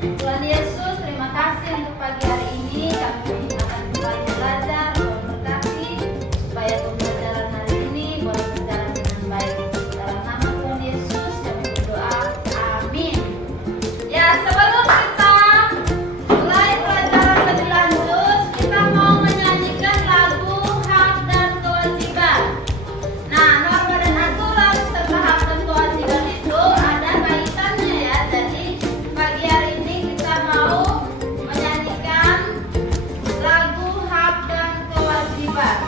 Tuhan Yesus, terima kasih untuk pagi hari ini. Kami akan kembali belajar, Tuhan berkati supaya pembelajaran hari ini boleh berjalan dengan baik. Dalam nama Tuhan Yesus kami berdoa, amin. Ya, sebelum kita mulai pelajaran lebih lanjut, kita mau menyanyikan lagu hak dan kewajiban. Nah, norma dan aturan serta hak dan kewajiban itu ada kaitannya ya. Jadi pagi hari ini kita mau menyanyikan lagu hak dan kewajiban.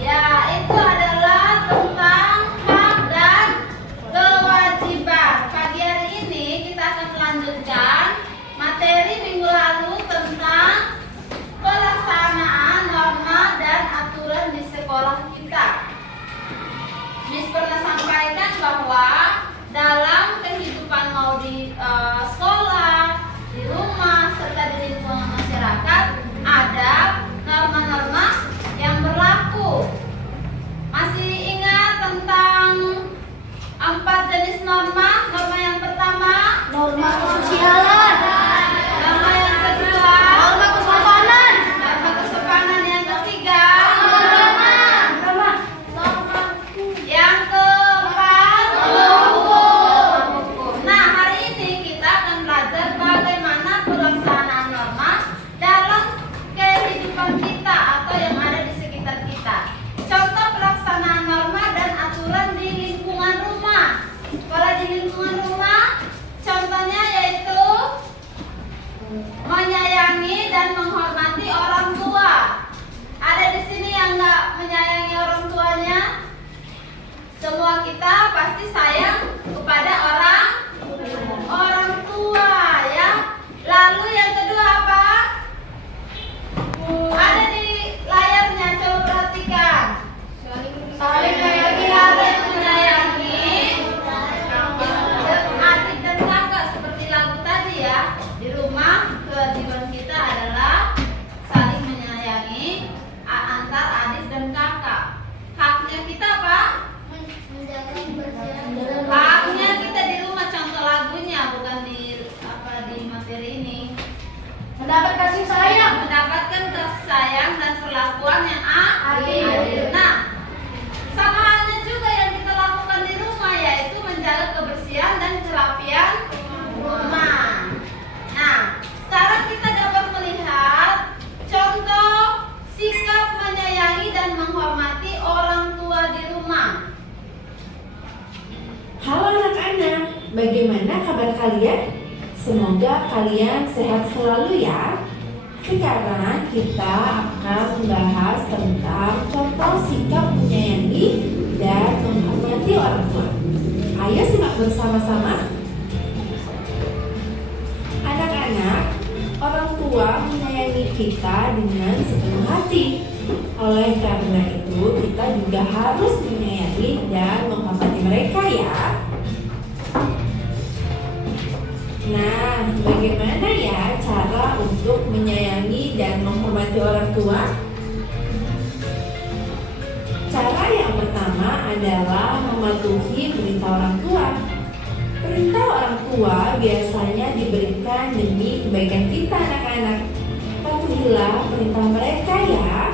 Ya, itu adalah tentang hak dan kewajiban. Pagi hari ini kita akan melanjutkan materi minggu lalu tentang pelaksanaan norma dan aturan di sekolah kita. Miss pernah sampaikan bahwa dalam kehidupan mau di sekolah, di rumah, serta di lingkungan masyarakat ada norma-norma yang berlaku. Masih ingat tentang 4 jenis norma? Norma yang pertama, Norma kesosialan, norma yang kedua, norma kesopanan, norma kesopanan yang ketiga, yang keempat, norma hukum. Nah, hari ini kita akan belajar bagaimana pelaksanaan norma dalam kehidupan kita atau yang ada di sekitar kita. Contoh pelaksanaan norma dan aturan di lingkungan rumah. Kalau di lingkungan rumah, contohnya yaitu menyayangi dan menghormati orang tua. Ada di sini yang nggak menyayangi orang tuanya? Semua kita pasti sayang kepada orang tua ya. Lalu yang kedua apa? Ada di layarnya, coba perhatikan. Saling menyayangi adik dan kakak seperti lagu tadi ya. Di rumah kewajiban kita adalah saling menyayangi antar adik dan kakak. Haknya kita apa? Haknya kita di rumah, contoh lagunya bukan di materi ini. mendapat kasih sayang, Mendapatkan kasih sayang dan perlakuan yang adil. Nah, sama halnya juga yang kita lakukan di rumah, yaitu menjaga kebersihan dan kerapian rumah. Nah, sekarang kita dapat melihat contoh sikap menyayangi dan menghormati orang tua di rumah. Halo anak-anak, bagaimana kabar kalian? Semoga kalian sehat selalu ya. Sekarang kita akan membahas tentang contoh sikap menyayangi dan menghormati orang tua. Ayo simak bersama-sama. Anak-anak, orang tua menyayangi kita dengan sepenuh hati. Oleh karena itu, kita juga harus menyayangi dan menghormati mereka ya. Nah, bagaimana ya cara untuk menyayangi dan menghormati orang tua? Cara yang pertama adalah mematuhi perintah orang tua. Perintah orang tua biasanya diberikan demi kebaikan kita anak-anak. Patuhilah perintah mereka ya.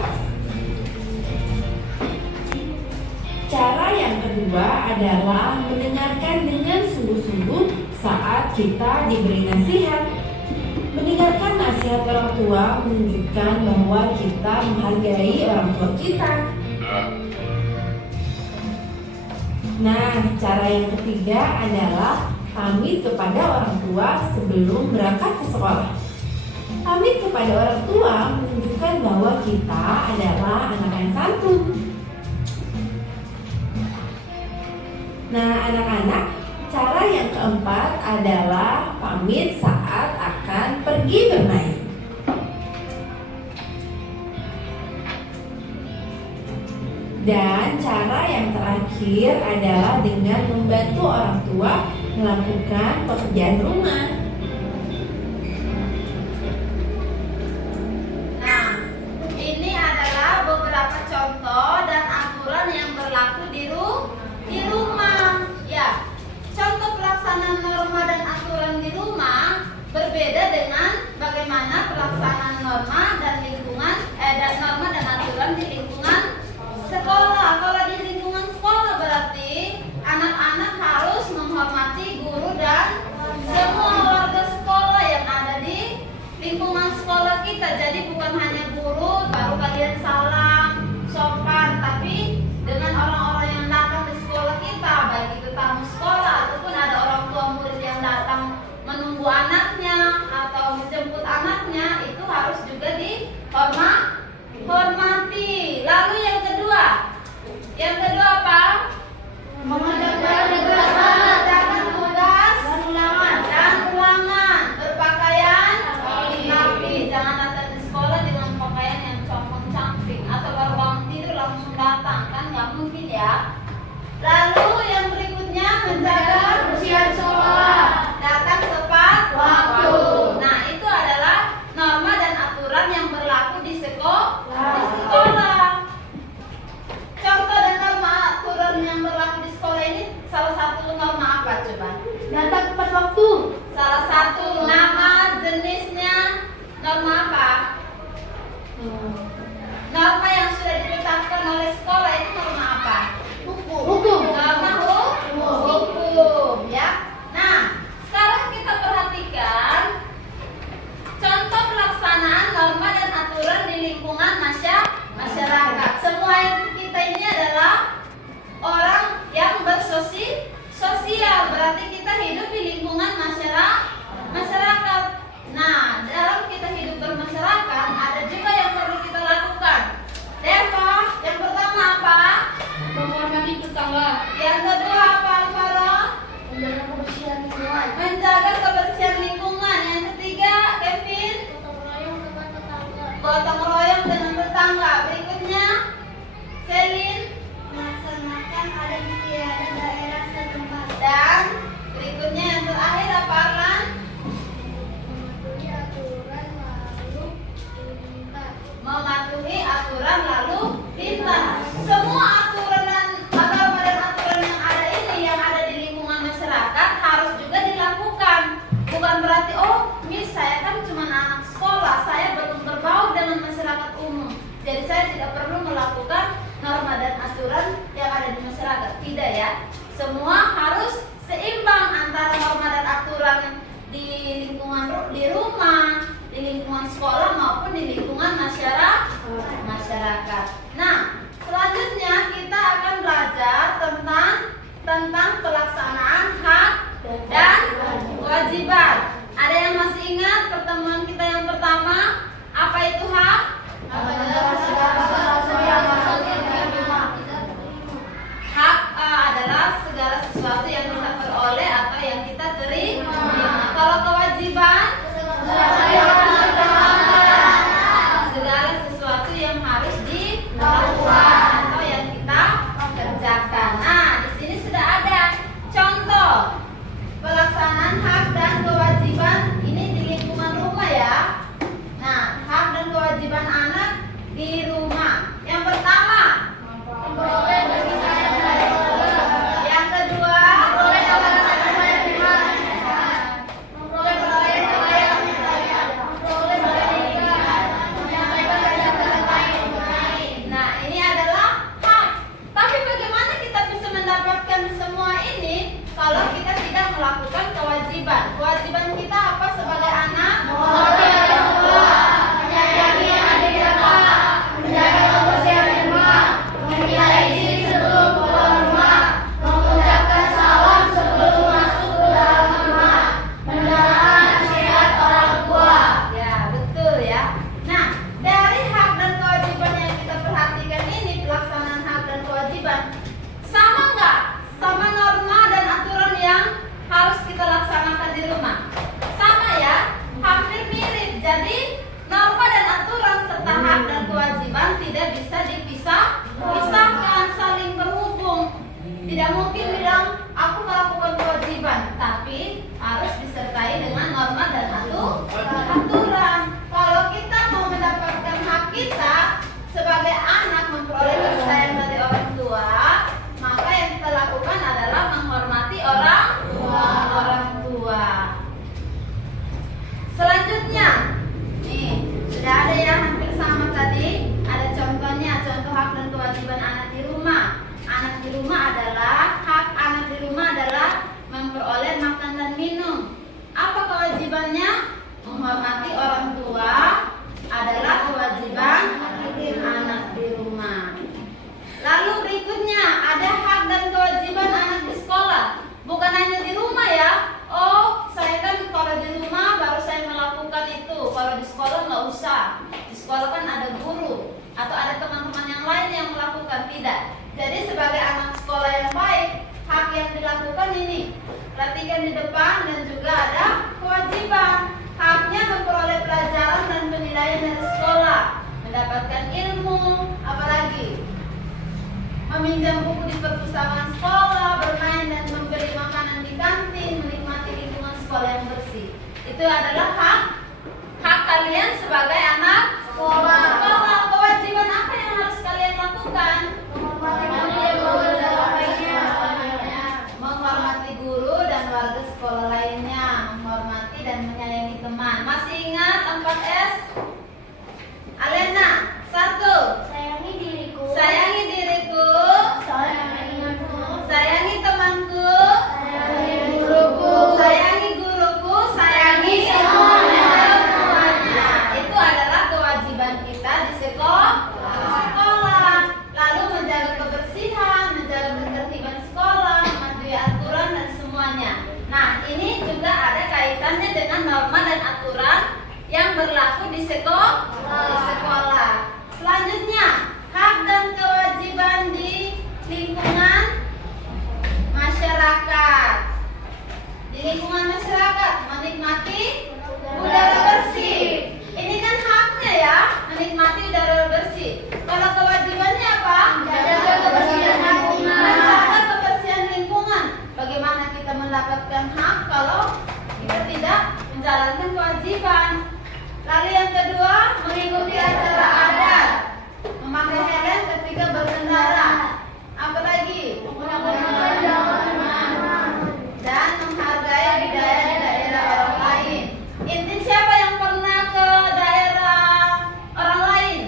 Cara yang kedua adalah mendengarkan dengan sungguh-sungguh saat kita diberi nasihat. Mendengarkan nasihat orang tua menunjukkan bahwa kita menghargai orang tua kita. Nah, cara yang ketiga adalah pamit kepada orang tua sebelum berangkat ke sekolah. Pamit kepada orang tua menunjukkan bahwa kita adalah anak yang santun. Nah, anak-anak, cara yang keempat adalah pamit saat akan pergi bermain. Dan cara yang terakhir adalah dengan membantu orang tua melakukan pekerjaan rumah. Nah, ini adalah beberapa contoh dan aturan yang berlaku di rumah. Ya, contoh pelaksanaan norma dan aturan di rumah berbeda dengan bagaimana pelaksanaan norma dan norma dan aturan di lingkungan sekolah. Kalau di lingkungan sekolah berarti anak-anak harus menghormati guru dan semua warga sekolah yang ada di lingkungan sekolah kita. Jadi bukan hanya guru baru kalian salam, sopan, tapi dengan orang-orang yang datang di sekolah kita, baik itu tamu sekolah ataupun ada orang tua murid yang datang menunggu anaknya atau menjemput anaknya, itu harus juga dihormati. Lalu yang kedua apa? Mengerjakan tugas dan ulangan. Berpakaian rapi. Jangan datang di sekolah dengan pakaian yang compang-camping atau baru bangun tidur langsung datang, kan nggak mungkin ya. Lalu yang berikutnya menjaga kebersihan sekolah. Datang tepat waktu. Nah, itu adalah norma dan aturan yang berlaku di sekolah. Contoh dan norma aturan yang berlaku di sekolah ini, salah satu norma apa coba? Datang tepat waktu. Salah satu. Nama jenisnya norma apa? Norma yang sudah ditetapkan oleh sekolah itu norma apa? Hukum. Norma hukum ya. Nah, sekarang kita perhatikan contoh pelaksanaan norma dan aturan di lingkungan masyarakat. Semua kita ini adalah orang yang bersosial, berarti kita hidup di lingkungan masyarakat. Nah, dalam kita hidup bermasyarakat ada juga yang perlu kita lakukan. Deva, yang pertama apa? Menghormati tetangga. Yang kedua apa, Alvaro? Menjaga kebersihan lingkungan. Menjaga kebersihan lingkungan. Yang ketiga, Kevin? Gotong royong dengan tetangga. Berikutnya, Selin? Melaksanakan adat istiadat daerah setempat. Dan berikutnya yang terakhir apa, Arlan? Mematuhi aturan lalu lintas. Semua aturan dan aturan yang ada ini, yang ada di lingkungan masyarakat harus juga dilakukan. Tidak mungkin bilang aku melakukan kewajiban, tapi harus disertai dengan norma dan aturan. Kalau kita mau mendapatkan hak kita sebagai anak memperoleh kasih sayang dari orang tua, maka yang kita lakukan adalah menghormati orang tua. Selanjutnya, nih sudah ada ya hampir sama tadi. Ada contohnya, contoh hak dan kewajiban anak di rumah. Anak di rumah adalah hak anak di rumah adalah memperoleh makan dan minum. Apa kewajibannya? Menghormati orang tua adalah kewajiban anak di rumah. Lalu berikutnya ada hak dan kewajiban anak di sekolah. Bukan hanya di rumah ya. Oh, saya kan kalau di rumah baru saya melakukan itu. Kalau di sekolah nggak usah. Di sekolah kan ada guru atau ada teman-teman yang lain yang melakukan. Tidak. Jadi sebagai anak sekolah yang baik, hak yang dilakukan ini. Perhatikan di depan dan juga ada kewajiban. Haknya memperoleh pelajaran dan penilaian dari sekolah, mendapatkan ilmu, apalagi meminjam buku di perpustakaan sekolah, bermain dan membeli makanan di kantin, menikmati lingkungan sekolah yang bersih. Itu adalah hak kalian sebagai anak sekolah. Kewajiban apa yang harus kalian lakukan? Menghormati guru dan warga sekolah lainnya, menghormati dan menyayangi teman. Masih ingat 4S? Alena, 1. Sayangi diriku. Sayangi diriku. Sayangi temanku. Sayangi guruku. Sayangi guruku. Sayangi semuanya. Itu adalah kewajiban kita di sekolah. Lalu menjaga kebersihan, menjaga ketertiban sekolah, mematuhi aturan dan semuanya. Nah, ini juga ada kaitannya dengan norma dan aturan yang berlaku di sekolah. Selanjutnya, hak dan kewajiban di lingkungan masyarakat. Di lingkungan masyarakat menikmati udara bersih. Ini kan haknya ya, menikmati udara bersih. Kalau kewajibannya apa? Menjaga kebersihan lingkungan. Menjaga kebersihan lingkungan. Bagaimana kita mendapatkan hak kalau kita tidak menjalankan kewajiban? Lalu yang kedua, mengikuti acara adat, memakai helm ketika berkendara. Apalagi? Dan menghargai budaya di daerah orang lain. Inti siapa yang pernah ke daerah orang lain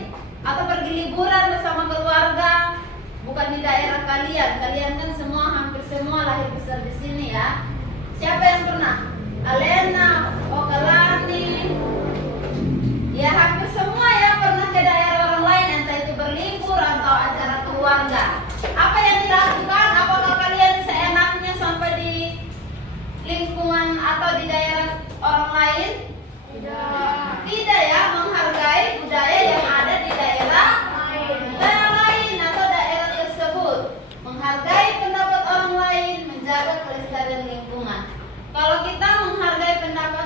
atau pergi liburan bersama keluarga? Bukan di daerah kalian. Kalian kan semua hampir semua lahir besar di sini ya. Siapa yang pernah? Alena, Okalani. Ya hampir semua ya pernah ke daerah orang lain, entah itu berlibur atau acara keluarga. Apa yang dilakukan? Apakah kalian seenaknya sampai di lingkungan atau di daerah orang lain? Tidak ya, menghargai budaya yang ada di daerah lain atau daerah tersebut. Menghargai pendapat orang lain, menjaga kelestarian lingkungan. Kalau kita menghargai pendapat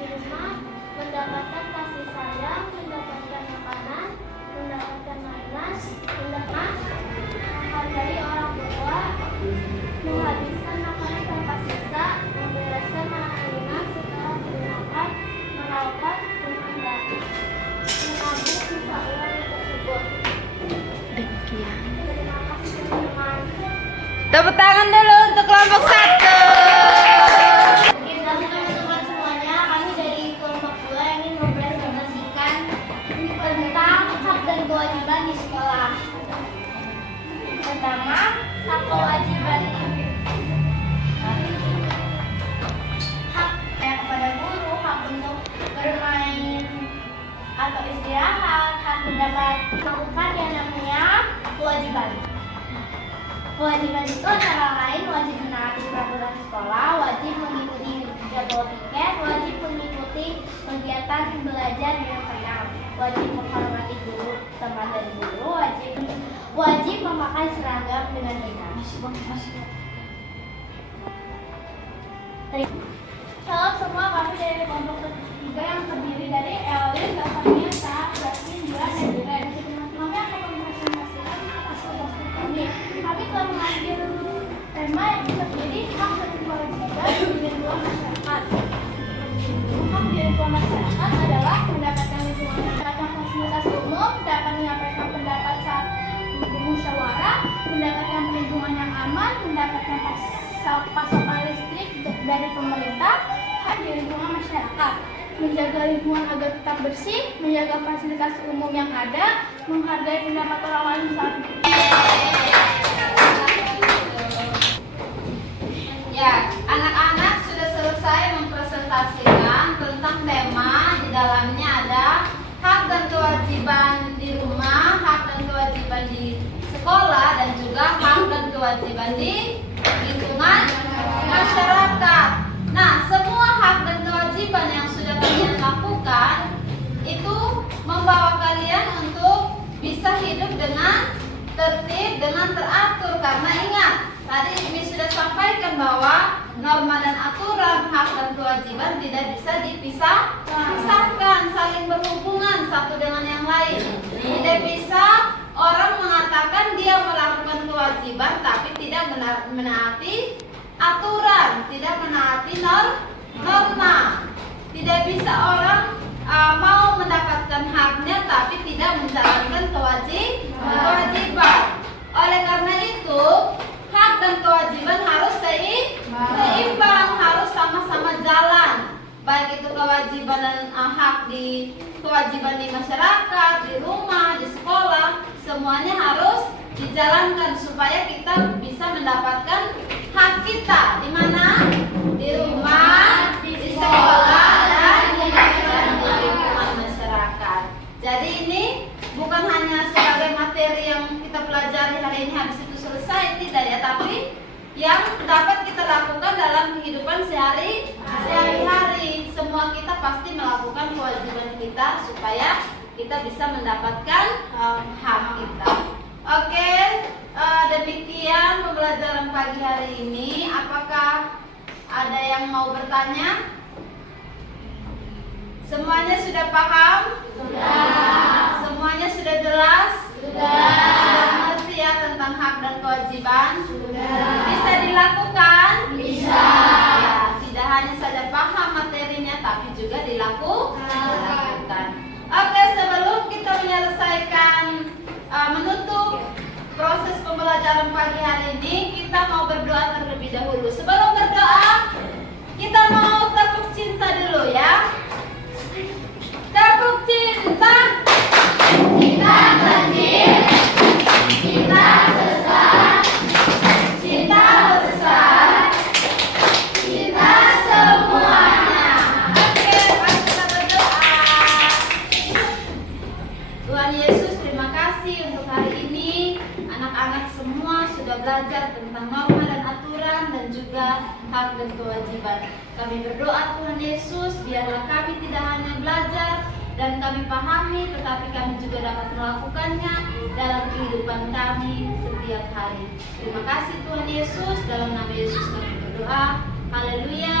di rumah, mendapatkan kasih sayang, mendapatkan makanan, mendapatkan mainan, menghargai orang tua, menghabiskan makanan tanpa sisa, membereskan makanan setelah digunakan, merawat dengan baik, menabung sisa uang tersebut. Terima kasih teman-teman. Tepuk tangan dulu untuk kelompok 1. Terima kasih teman-teman semuanya. Kami dari kelompok 2 ingin mempresentasikan tentang hak dan kewajiban di sekolah. Pertama, hak kewajiban hak kepada guru, hak untuk bermain atau istirahat, hak mendapat melakukan yang namanya kewajiban. Kewajiban itu antara lain wajib menaati peraturan sekolah, wajib mengikuti jadwal piket, wajib mengikuti kegiatan belajar yang tenang, wajib menghormati guru, teman dan guru, wajib memakai seragam dengan benar. Salam semua, kami dari kelompok 3 yang terdiri dari Elin, Tania, Sa, Jasmine, Dilan, dan Jiren. Kami akan mempresentasikan hasil-hasil kami. Kami telah mengambil tema yang terdiri hak dan kewajiban di lingkungan masyarakat. Hak di lingkungan masyarakat adalah mendapatkan lingkungan, mendapatkan fasilitas umum, dapat menyampaikan pendapat saat bermusyawarah, mendapatkan perlindungan yang aman, mendapatkan pasokan listrik dari pemerintah. Hak di lingkungan masyarakat, menjaga lingkungan agar tetap bersih, menjaga fasilitas umum yang ada, menghargai pendapat orang lain saat Ya, anak-anak sudah selesai mempresentasikan tentang tema. Di dalamnya ada hak dan kewajiban di rumah, hak dan kewajiban di sekolah, dan juga hak dan kewajiban di lingkungan masyarakat. Nah, semua hak dan kewajiban yang sudah kalian lakukan itu membawa kalian untuk bisa hidup dengan tertib, dengan teratur. Karena ingat, tadi Umi sudah sampaikan bahwa norma dan aturan, hak dan kewajiban tidak bisa dipisahkan, saling berhubungan satu dengan yang lain. Tidak bisa orang mengatakan dia melakukan kewajiban tapi tidak menaati aturan, tidak menaati norma. Tidak bisa orang mau mendapatkan haknya tapi tidak menjalankan kewajiban. Oleh karena itu, hak dan kewajiban harus seimbang, harus sama-sama jalan. Baik itu kewajiban dan hak di kewajiban di masyarakat, di rumah, di sekolah, semuanya harus dijalankan supaya kita bisa mendapatkan hak kita. Di mana? Di rumah, di sekolah, dan di lingkungan masyarakat. Jadi ini bukan hanya sebagai materi yang kita pelajari hari ini habis itu selesai, tidak ya, tapi yang dapat kita lakukan dalam kehidupan sehari-hari. Semua kita pasti melakukan kewajiban kita supaya kita bisa mendapatkan hak kita. Oke, demikian pembelajaran pagi hari ini. Apakah ada yang mau bertanya? Semuanya sudah paham? Sudah. Semuanya sudah jelas? Sudah. Sudah mengerti ya tentang hak dan kewajiban? Sudah. Bisa dilakukan? Bisa. Ya, tidak hanya saja paham materinya tapi juga dilakukan. Oke, sebelum kita menyelesaikan menutup proses pembelajaran pagi hari ini, kita mau berdoa terlebih dahulu. Sebelum berdoa, kita mau tepuk cinta dulu ya. Tepuk cinta. Cinta kecil, cinta besar, cinta besar, cinta semuanya. Oke, mari kita berdoa. Tuhan Yesus, terima kasih untuk hari ini. Anak-anak semua sudah belajar tentang norma dan aturan dan juga hak dan kewajiban. Kami berdoa Tuhan Yesus, biarlah kami tidak hanya belajar dan kami pahami, tetapi kami juga dapat melakukannya dalam kehidupan kami setiap hari. Terima kasih Tuhan Yesus, dalam nama Yesus kami berdoa. Haleluya.